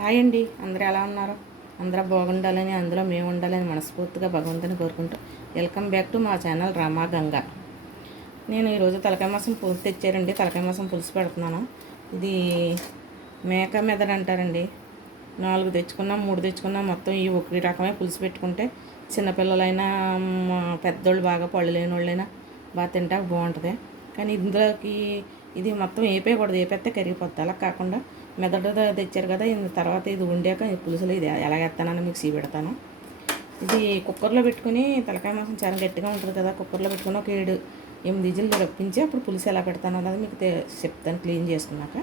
Hi అండి, అందరూ ఎలా ఉన్నారు? అందరూ బాగుండాలని, అందులో మేము ఉండాలని మనస్ఫూర్తిగా భగవంతుని కోరుకుంటూ వెల్కమ్ బ్యాక్ టు మా ఛానల్ రామా గంగా. నేను ఈరోజు తలకాయ మాసం పులుసు తెచ్చారండి. తలకాయ మాసం పులుసు పెడుతున్నాను. ఇది మేక మెదడు అంటారండి. 4 తెచ్చుకున్నాం, 3 తెచ్చుకున్నాం. మొత్తం ఈ ఒక రకమే పులుసు పెట్టుకుంటే చిన్నపిల్లలైనా పెద్దోళ్ళు బాగా పళ్ళు లేని వాళ్ళైనా బాగా తింటాక బాగుంటుంది. కానీ ఇందులోకి ఇది మొత్తం వేపేయకూడదు, వేపేస్తే కరిగిపోద్ది. అలా కాకుండా మెదడు తెచ్చారు కదా, తర్వాత ఇది వండాక పులుసులు ఇది ఎలాగెత్తానని మీకు పెడతాను. ఇది కుక్కర్లో పెట్టుకుని తలకాయ మాసం చాలా గట్టిగా ఉంటుంది కదా, కుక్కర్లో పెట్టుకుని ఒక 7-8 విజిల్లు రప్పించి అప్పుడు పులుసు ఎలా పెడతాను అన్నది మీకు చెప్తాను క్లీన్ చేసుకున్నాక.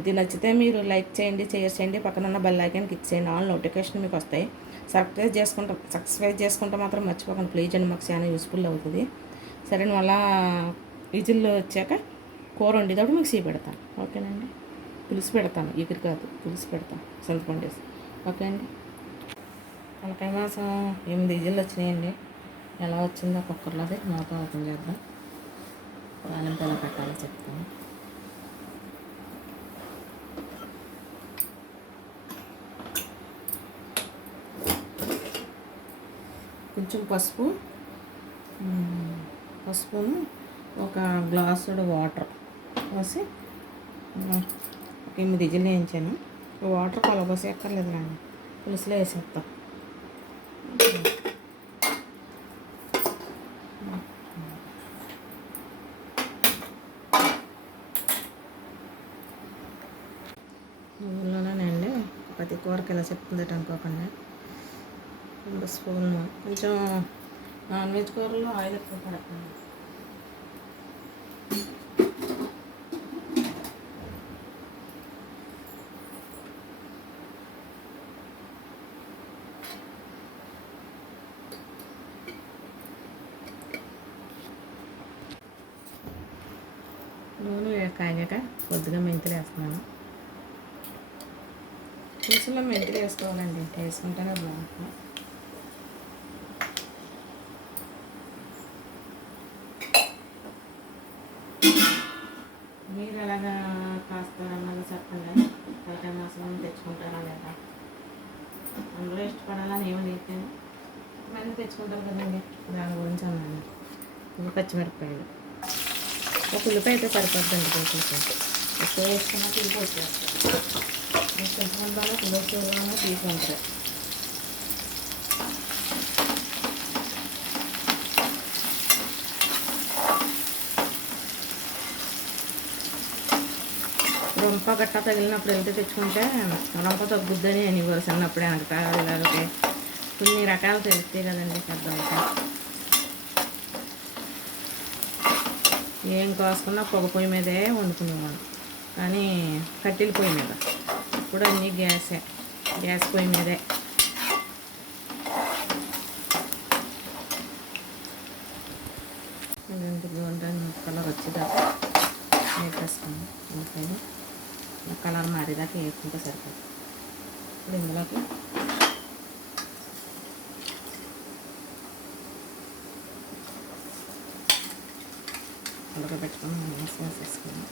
ఇది నచ్చితే మీరు లైక్ చేయండి, షేర్ చేయండి, పక్కన ఉన్న బెల్ ఐకాన్ క్లిక్ చేయండి. ఆల్ నోటిఫికేషన్ మీకు వస్తాయి. సబ్స్క్రైబ్ చేసుకుంటే మాత్రం మర్చిపోకండి ప్లీజ్ అండి, మాకు చాలా యూస్ఫుల్ అవుతుంది. సరే, మళ్ళా విజిల్లో వచ్చాక కూర వండేటప్పుడు మీకు పెడతాను. ఓకేనండి, పులుసు పెడతాను, ఎగురు కాదు, పులుసు పెడతాను చింతపండు వేసి. ఓకే అండి. తలకాయ మాసం 8 విజిల్లు వచ్చినాయండి. ఎలా వచ్చిందో కుక్కర్లో అది మూత ఓపెన్ చేద్దాం. తాలింపు ఎలా పెట్టాలో చెప్తాను. కొంచెం పసుపును ఒక గ్లాసుడు వాటర్ పోసి ఒక 8 విజిల్లు వేయించాను. వాటర్ కలబోసి ఎక్కర్లేదు కానీ పులుసులో వేసేస్తాం. అందులోనేనండి ప్రతి కూరకి ఎలా చెప్తుంది అనుకోకుండా 2 స్పూన్లు. కొంచెం నాన్ వెజ్ కూరలో ఆయిల్ ఎక్కువ పడుతుంది. నూనె కాగాక కొద్దిగా మెంతులు వేస్తున్నాను. పులుసులో మెంతులు వేసుకోవాలండి, వేసుకుంటేనే బాగుంటుంది. మీరు ఎలాగా కాస్తారన్నది చెప్పండి. తలకాయ మాసం తెచ్చుకుంటారా లేదా, అందులో ఇష్టపడాలని ఏమి లేదు, మళ్ళీ తెచ్చుకుంటారు కదండి, దాని గురించి అన్నాను. ఇది పచ్చిమిరపకాయలు, ఒక ఉల్లిపాయ అయితే సరిపోద్దండి. కొంచెం ఎక్కువ వేసుకున్నా తీసి వచ్చేస్తాను. చింతపండు వల్ల పులుసులోనే తీసుకుంటారు. రొంప గట్ట తగిలినప్పుడు వెళ్తే తెచ్చుకుంటే రొంప తగ్గుద్దని అనేవారు చిన్నప్పుడే. లేకపోతే కొన్ని రకాలు తెలుస్తాయి కదండి పెద్దవాళ్ళకి. ఏం కాసుకున్నా పొగ పొయ్యి మీదే వండుకునేవాడు, కానీ కట్టెల పొయ్యి మీద. ఇప్పుడు అన్నీ గ్యాస్ పొయ్యి మీదే. కలర్ వచ్చేదాకా వేసేసుకున్నాం. ఉల్లిపాయలు కలర్ మారేదాకా వేసుకుంటే సరిపోతుంది. ఇప్పుడు ఇందులోకి ఉడకబెట్టుకుని వేసేసుకున్నాం.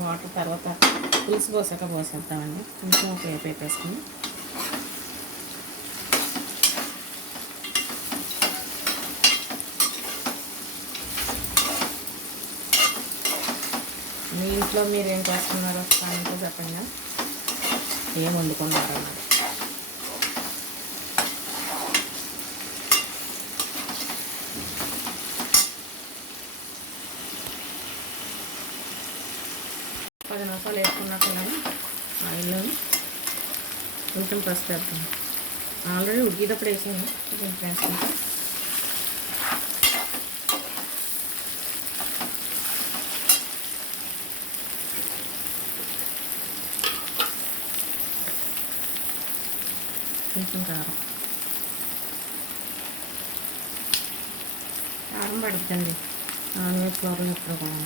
వాటర్ తర్వాత పులుసు పోసేద్దామండి. కొంచెం ఒక వేపు వేపేసుకుని మీ ఇంట్లో మీరు ఏం చేస్తున్నారో కామెంట్లో చెప్పండి, ఏం వండుకున్నారో అన్నది. పది నిమిషాలు వేసుకున్నాక ఆయిల్లో కొంచెం పసుపు వేస్తాను. ఆల్రెడీ ఉడికేటప్పుడు వేసాను, కొంచెం వేస్తాను. కొంచెం కారం పడుతుందండి నాన్ వెజ్ కూరలు ఎప్పుడు కూడా.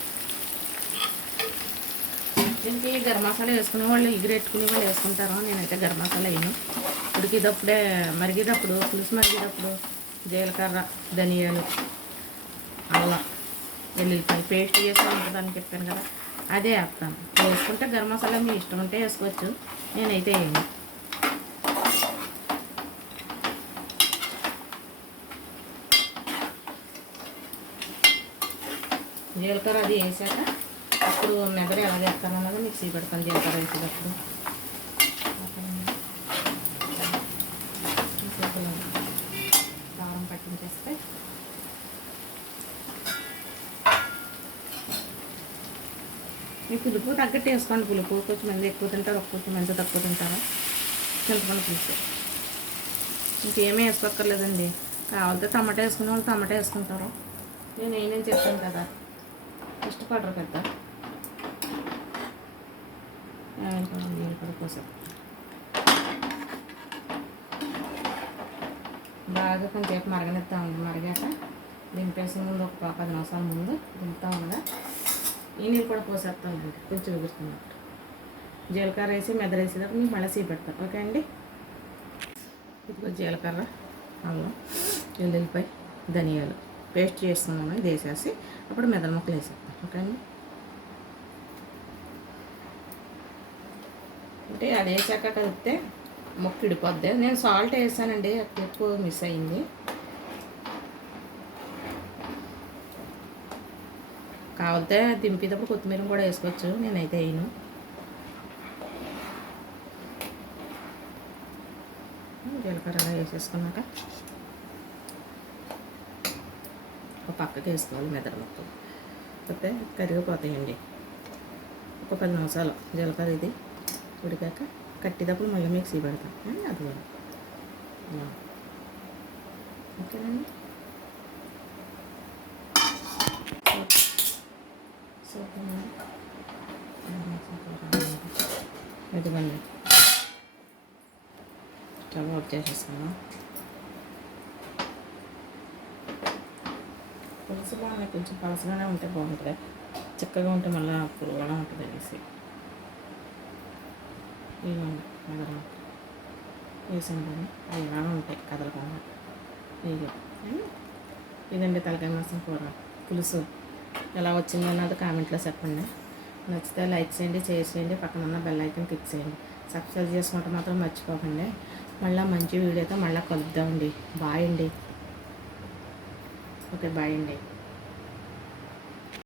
దీనికి గరం మసాలా వేసుకునే వాళ్ళు ఎగిరెట్టుకునే వాళ్ళు వేసుకుంటారు. నేనైతే గరం మసాలా వేయను. ఉడికేటప్పుడే మరిగేటప్పుడు పులుసు మరిగేటప్పుడు జీలకర్ర, ధనియాలు, అల్లం వెల్లుల్లిపాయ పేస్ట్ చేసి ఉంటుందని చెప్పాను కదా, అదే వేస్తాను. వేసుకుంటే గరం మసాలా మీ ఇష్టం ఉంటే వేసుకోవచ్చు, నేనైతే వేయను. జీలకర్ర అది వేసాక అప్పుడు మెదడు ఎలా చేస్తాను అన్నది మిక్సీ పెడతాను. జీలకర్ర వేసేటప్పుడు కారం పట్టించేస్తే మీ పులుపు తగ్గట్టు వేసుకోండి. పులుపు కొంచెం మంది ఎక్కువ తింటారు, కొంచెం మంది తక్కువ తింటారు. చింతపండు పులుసు ఇంకేమీ వేసుకోక్కర్లేదండి. కావాలంటే టమాటా వేసుకునే వాళ్ళు టమాటా వేసుకుంటారు. నేనేం చెప్తాను కదా, ఇష్టపడరు పెద్ద. కోసం బాగా కొంచెంసేపు మరగనిస్తాం. మరిగాక దింపేసే ముందు ఒక 10 నిమిషాల ముందు దింపుతా ఉండగా ఈ నీళ్ళు కూడా పోసేస్తానండి, కొంచెం ఎగురుతున్నట్టు. జీలకర్ర వేసి మెదరేసేటప్పుడు మీకు మళ్ళీ సీపెడతాను. ఓకే అండి. ఇదిగో జీలకర్ర, అల్లం, వెల్లుల్లిపాయ, ధనియాలు పేస్ట్ చేసుకున్నాను. ఇది వేసేసి అప్పుడు మెదడు ముక్కలు వేసేస్తాను. ఓకే అండి. అంటే అది వేసాక కలిపితే ముక్క ఇడిపోద్ది. నేను సాల్ట్ వేసానండి, ఎక్కువ మిస్ అయింది. కావాలితే దింపేటప్పుడు కొత్తిమీర కూడా వేసుకోవచ్చు, నేనైతే వేయను. జీలకర్ర వేసేసుకున్నాక ఒక పక్కకి వేసుకోవాలి మెదడు ముక్కలు, కాకపోతే కరిగిపోతాయండి. ఒక 10 నిమిషాలు జీలకర్ర ఇది ఉడికాక కట్టేటప్పుడు మళ్ళీ మిక్సీ పెడతాం. అది కూడా ఓకేనండి. ఇదిగోండి స్టవ్ ఆఫ్ చేసేస్తాను. పులుసు బాగున్నాయి, కొంచెం పలసగానే ఉంటే బాగుంటుంది, చిక్కగా ఉంటే మళ్ళీ పురుగుగా ఉంటుంది అనేసి ఇవ్వండి. మెదడు వేసాను అవి బాగా ఉంటాయి కదలకుండా. ఇదండి తలకాయ మాసం కూర పులుసు. ఎలా వచ్చింది అన్నది కామెంట్లో చెప్పండి. నచ్చితే లైక్ చేయండి, షేర్ చేయండి, పక్కన ఉన్న బెల్ ఐకాన్ క్లిక్ చేయండి. సబ్స్క్రైబ్ చేసుకుంటే మాత్రం మర్చిపోకండి. మళ్ళీ మంచి వీడియోతో మళ్ళీ కలుద్దామండి. బాయ్ అండి. ఓకే బాయ్ అండి.